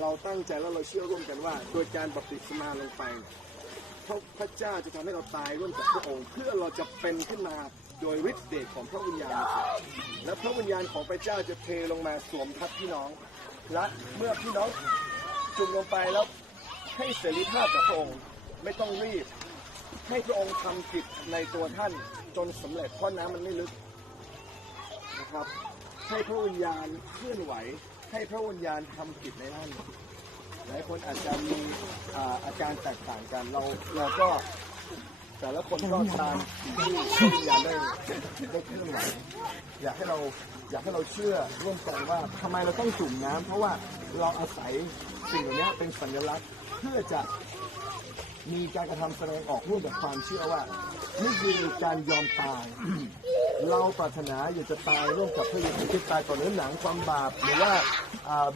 เราตั้งใจแล้วเราเชื่อร่วมกันว่า โดยการบัพติศมาลงไปพระพระเจ้าจะทำให้เราตายร่วมกับพระองค์ เพื่อเราจะเป็นขึ้นมาโดยฤทธิ์เดชของพระวิญญาณ และพระวิญญาณของพระเจ้าจะเทลงมาสวมทับพี่น้อง และเมื่อพี่น้องจุ่มลงไปแล้วให้เสรีภาพกับพระองค์ไม่ต้องรีบ ให้พระองค์ทำกิจในตัวท่านจนสำเร็จเพราะน้ำมันไม่ลึกนะครับ ให้พระวิญญาณเคลื่อนไหว ให้พระวิญญาณทำกิจในท่านหลายคนอาจจะมีอาอาการแตกต่างกันเราเราก็แต่ละคนก็ตามสิ่งที่วิญญาณได้ได้เคลื่อนไหวอยากให้เราอยากให้เราเชื่อร่วมกันว่าทำไมเราต้องจุ่มน้ำเพราะว่าเราอาศัยสิ่งเหล่านี้เป็นสัญลักษณ์เพื่อจะ มีการกระทำแสดงออกร่วมกับความเชื่อว่า นี่คือการยอมตาย เราปรารถนาอยากจะตายร่วมกับพระเยซูคริสต์ตายต่อเนื้อหนังความบาปหรือว่า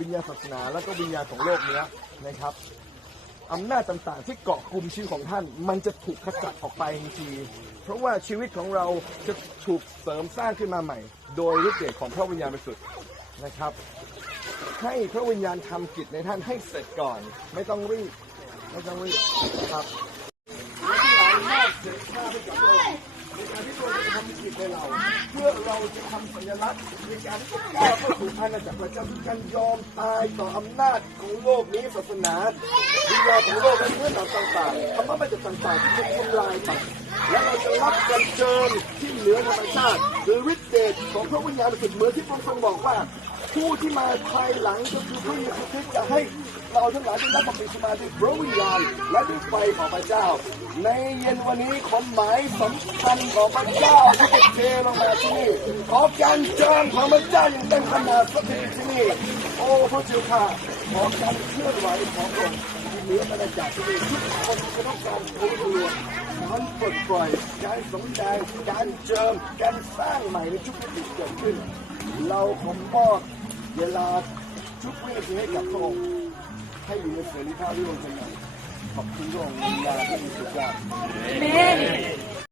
วิญญาณศาสนาแล้วก็วิญญาณของโลกเนี้ยนะครับอำนาจต่างๆที่เกาะกลุ่มชีวิตของท่าน มันจะถูกขจัดออกไปทันที เพราะว่าชีวิตของเราจะถูกเสริมสร้างขึ้นมาใหม่ โดยฤทธิ์เดชของพระวิญญาณบริสุทธิ์นะครับ ให้พระวิญญาณทำกิจในท่านให้เสร็จก่อน ไม่ต้องรีบ ไม่ต้องรีบครับและที่หลายมากเสียค่าให้กับพระองค์ในการที่พระองค์จะทำกิจในเราเพื่อเราจะทำสัญลักษณ์ในการที่จะก้าวเข้าสู่อาณาจักรพระเจ้าคือการยอมตายต่ออำนาจของโลกนี้ศาสนาวิญญาณของโลกและเนื้อหนังต่างๆธรรมะมันจะต่างๆที่จะทำลายไปและเราจะรับการเจิญที่เหนือธรรมชาติหรือฤทธิ์เดชของพระวิญญาณบริลป์เหมือนที่พระองค์ทรงบอกว่า ผู้ที่มาภายหลังก็คือพระเยซูคริสต์จะให้เราทั้งหลายได้รับบัพติศมาด้วยพระวิญญาณและด้วยไฟของพระเจ้า ในเย็นวันนี้ความหมายสำคัญของพระเจ้าที่จะเทลงมาที่นี่ขอการเจิญของพระเจ้าอย่างเต็มขนาดสักทีที่นี่โอ้พระเจ้าค่ะขอการเคลื่อนไหวของพระองค์ที่เหนืออาณาจักรที่นี่ทุกคนจะต้องการโอ้ตัวการปลดปล่อยการสมแดงการเจิมการสร้างใหม่ในทุกมิติเกิดขึ้น เราผมมอบ เวลาทุกวินาทีให้กับพระองค์ให้อยู่ในเสรีภาพที่องค์เป็นขอบคุณพระองค์วิญญาที่มีสุดยอด